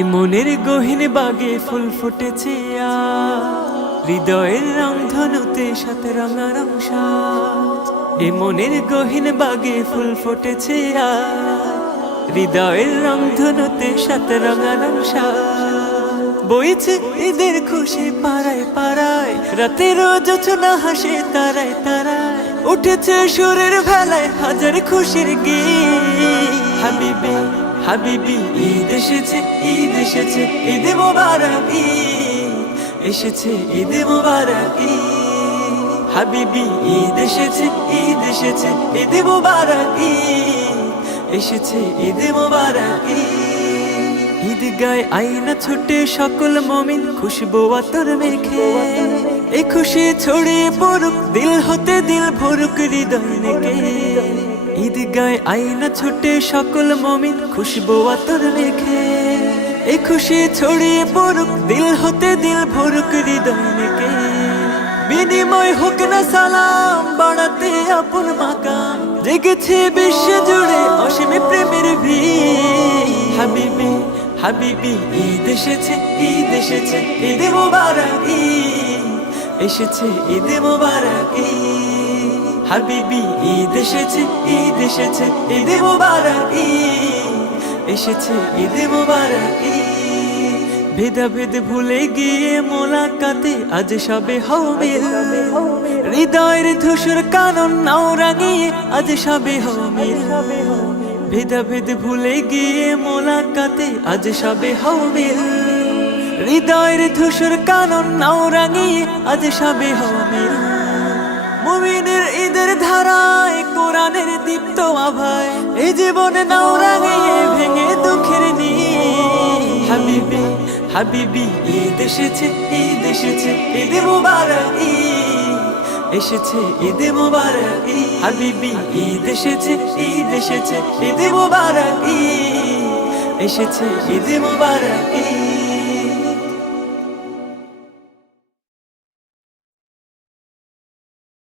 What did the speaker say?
এ মনের গহীন বাগে ফুল ফুটেছে হৃদয়ের রংধনুতে সাত রঙারং সাজ। এ মনের গহীন বাগে ফুল ফুটেছে হৃদয়ের রংধনুতে সাত রঙারং সাজ। বইছে ঈদের খুশি পাড়ায় পাড়ায়, রাতের জোছনা হাসে তারায় তারায়, উঠেছে সুরের ভেলায় হাজার খুশির গীত। হাবিবি হাবিবি ঈদ এসেছে, ঈদ এসেছে, ঈদ মোবারক ঈদ এসেছে, ঈদ মোবারক ঈদ। হাবিবি ঈদ এসেছে, ঈদ এসেছে, ঈদ মোবারক ঈদ এসেছে, ঈদ মোবারক ঈদ। ঈদ গায় আইনা ছুটে সকল মুমিন, খুশবু আতর মেখে এই খুশি ছড়িয়ে পড়ুক, দিল হতে দিল ভরুক হৃদয় নেকে। ঈদ গায় আইনা ছুটে সকল মুমিন, খুশবু আতর মেখে এই খুশি ছড়িয়ে পড়ুক, দিল হতে দিল ভরুক হৃদয় নেকে। বিনিময় হোক না সালাম, বাড়াতে আপন মাকাম, জেগেছে বিশ্ব জুড়ে অসীম প্রেমের ভিড়। হাবিবি হাবিবি ঈদ এসেছে, ঈদ এসেছে, ঈদ মোবারক ঈদ এসেছে, ঈদ মোবারক ঈদ। হাবিবি ঈদ এসেছে, ঈদ এসেছে, ঈদ মোবারক ঈদ এসেছে, ঈদ মোবারক ঈদ। ভেদাভেদ ভুলে গিয়ে মোলাকাতে আজ সবে হও মিল, হৃদয়ের ধূসর কানন নাও রাঙিয়ে আজ সবে হও মিল। ভেদাভেদ ভুলে গিয়ে মোলাকাতে আজ সবে হও মিল, হৃদয়ের ধূসর কানন নাও রাঙিয়ে আজ সবে হও মিল। মুমিনের ঈদের ধারায় কোরআনের দীপ্ত আভায় এই জীবনে নাও রাঙিয়ে ভেঙে দুঃখের নীড়। হাবিবি হাবিবি ঈদ এসেছে, ঈদ এসেছে, ঈদ মোবারক ঈদ এসেছে, ঈদ মোবারক ঈদ। হাবিবি ঈদ এসেছে, ঈদ এসেছে, ঈদ মোবারক ঈদ এসেছে, ঈদ মোবারক ঈদ।